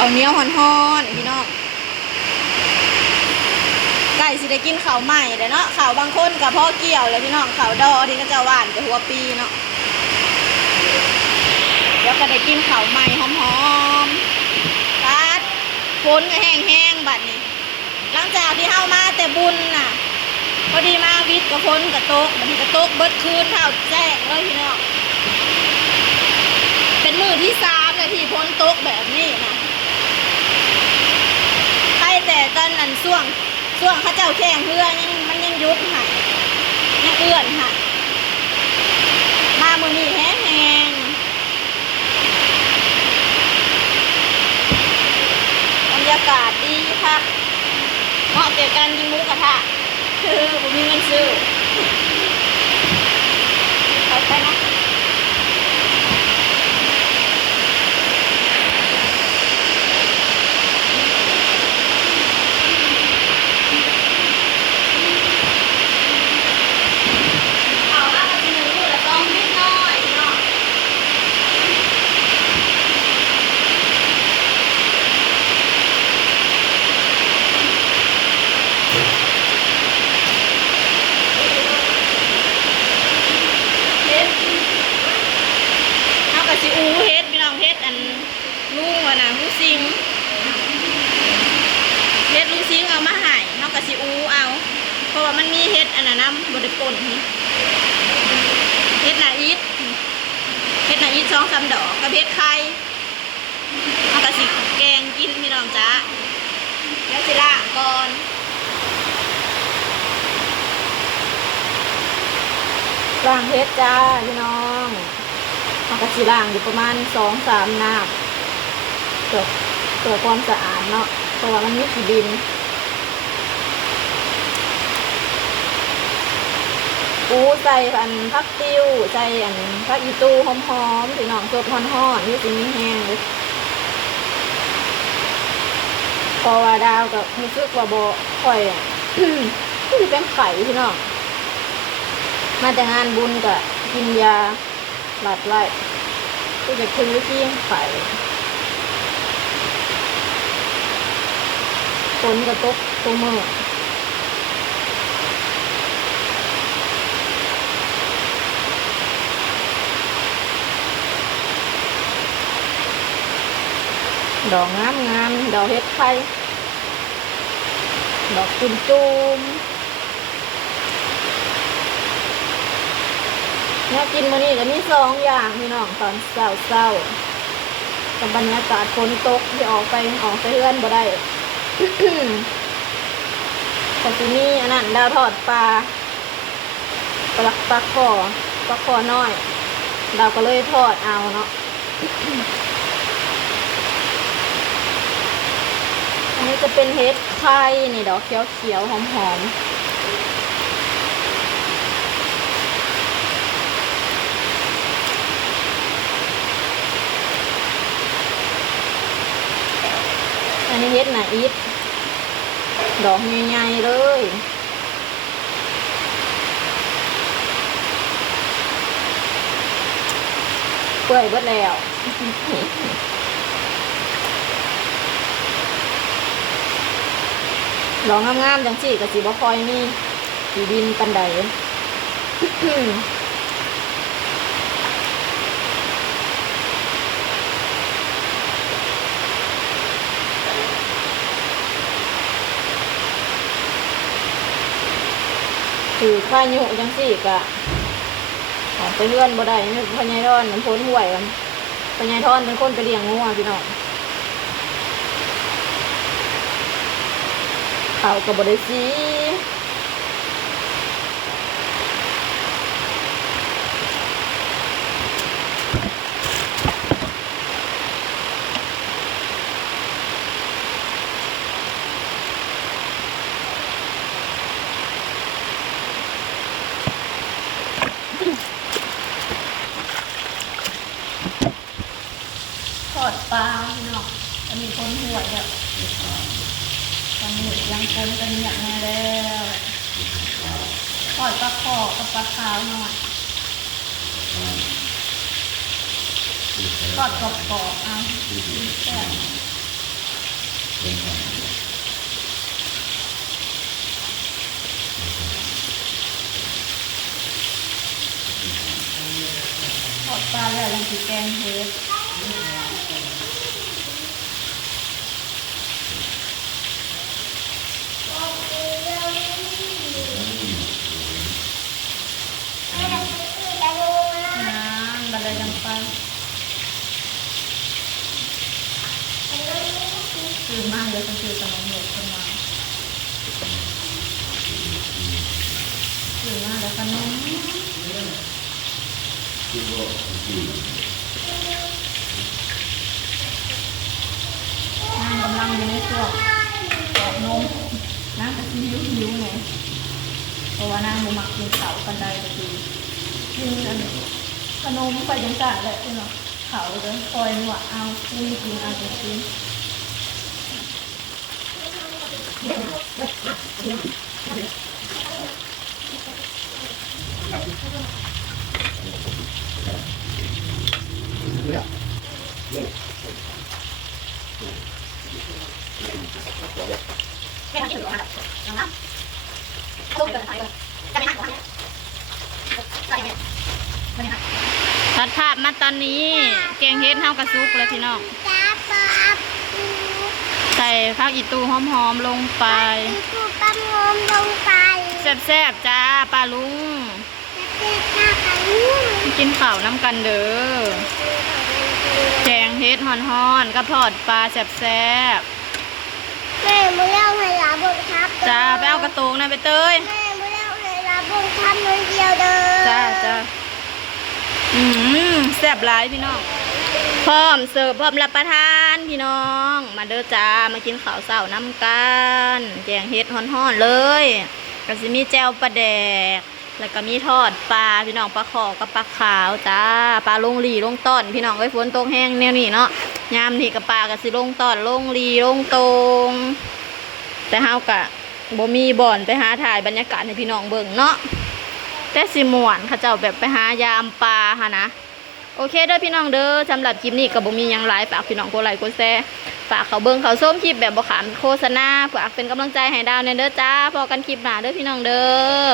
ข้าวเหนียวฮ้อนๆพี่น้องไก่สิได้กินข้าวใหม่เลยเนาะข้าวบางคนกับพ่อเกี่ยวเลยพี่น้องข้าวดอที่ก็จะหวานกับหัวปีเนาะแล้วก็ได้กินข้าวใหม่หอมๆตัดฝนก็แห้งๆบัดนี้หลังจากที่เฮามาแต่บุญน่ะพอดีมาวิทย์กับฝนกับโต๊ะมันกระโต๊ะเบิดคืนเท่าแจ้งเลยพี่น้องเป็นมือที่3เลยที่ฝนตกแบบนี้นะใครแต่ตอนนั้นช่วงเขาเจ้าแข่งเพื่อมันยังยุดหายยังเอื้อนหายมามือนี้แห้งบรรยากาศดีครับเหมาะแก่การกินหมูกระทะคือผมมีเงินซื้อไปนะสิอูเฮ็ดพี่น้องเฮ็ดอันลุงวะนะลุงซิงเฮ็ดลุงซิงเอามาให้เฮาก็สิอูเอาเพราะว่ามันมีเฮ็ดอันนั้นบ่ได้ป่นเฮ็ดหน้าอีท2-3 ดอกกับเฮ็ดไข่เฮาก็สิแกงกินพี่น้องจ้าแล้วสิล้างก่อนล้างเฮ็ดจ้าพี่น้องมันก็สีล่างอยู่ประมาณ2-3 น้ำเกิดความสะอาดเนาะเพราะว่ามันมีขี้ดินใส่อันผักติ้วใส่อันผักอีตูหอมๆพี่น้องสดฮ้อนๆนี่สิมีแห้งเลยเพราะว่าดาวกับรู้สึกว่าบ่ค่อยที่เป็นไข่พี่น้องมาแต่งานบุญก็กินยาหลัดไล่ก็จะคือที่ไข่ฝนกระตกตัวมือดอกงามดอกเฮ็ดไข่ดอกจุ่มเนี่ยกินมื้อนี้ก็มี2 อย่างพี่น้องตอนเช้ากับบรรยากาศฝนตกที่ออกไปเฮือนบ่ได้ ก็สิมีอันนั้นดาวทอดปลาคอน้อยดาวก็เลยทอดเอาเนาะ อันนี้จะเป็นเฮ็ดไข่นี่ดอกเขียวๆหอมอันนี้เฮ็ดหน้าอีทดอกใหญ่ๆเลยเปื่อยเบิดแล้ว ดอกงามๆจังสิก็สิบ่ค่อยมีขี้ดินปานใด คือข้ายุจังสี่กะออกไปเลื่อนบ่ได้นี่พญายทอนมันพ้นห่วยกันพญายทอนเป็นคนไปเลี้ยงงัวพี่น้องเขาก็บ่ได้ซีทอดปลาพี่น้องจะมีคนห่วยแบบตอนนี้ยังคนกันอย่างนี้แล้วทอดปลาคอกับปลาขาวหน่อยทอดกรอบๆเอาแซ่บ ทอดปลาแล้วยังสีแกงเฮ็ดบันไดยังไปซื้อมากเลยต้องซื้อขนมหมดขึ้นมาซื้อมากแล้วขนมนางกำลังอยู่ในช่วงกรอกนมนางก็ซื้อหิวไงเพราะว่านางบ่มักกินเขากันได้ก็คือกินอันขนมไปจังซั่นแหละพี่น้องเขาเลยคอยหนวดเอากินเอาจริงตัดภาพมาตอนนี้แกงเฮ็ดเฮากระซุกเลยพี่น้องใส่ผักอีตูหอมๆลงไปแซ่บๆจ้าปลาลุงกินข้าวน้ำกันเด้อแกงเฮ็ดฮ้อนๆกับทอดปลาแซ่บแม่มาเล่าให้ลาบงทับๆจ้าไปเอากระโตงนะไปเตยแม่มาเล่าให้ลาบงทับน้อยเดียวเด้อจ้าแซ่บหลายพี่น้องพร้อมเสิร์ฟพร้อมรับประทานพี่น้องมาเด้อจ้ามากินข้าวเช้าน้ำกันแกงเฮ็ดฮ้อนๆเลยก็สิมีแจ่วปลาแดกแล้วก็มีทอดปลาพี่น้องปลาขอกับปลาขาวจ้าปลาลงหลีลงต้นพี่น้องไว้ฝนตกแห้งแนวนี้เนาะยามนี่กับปลาก็สิลงต้นลงหลีลงตงแต่เฮากะบ่มีบ่อนไปหาถ่ายบรรยากาศให้พี่น้องเบิ่งเนาะแต่สิม่วนเขาเจ้าแบบไปหายามปลาหะนะโอเคเด้อพี่น้องเด้อสำหรับคลิปนี้ก็บ่มีหยังหลายฝากพี่น้องกดไลค์กดแชร์ฝากเขาเบิ่งเขาส้มคลิปแบบบ่ขามโฆษณาฝากเป็นกำลังใจให้ดาวในเด้อจ้าพอกันคลิปหน้าเด้อพี่น้องเด้อ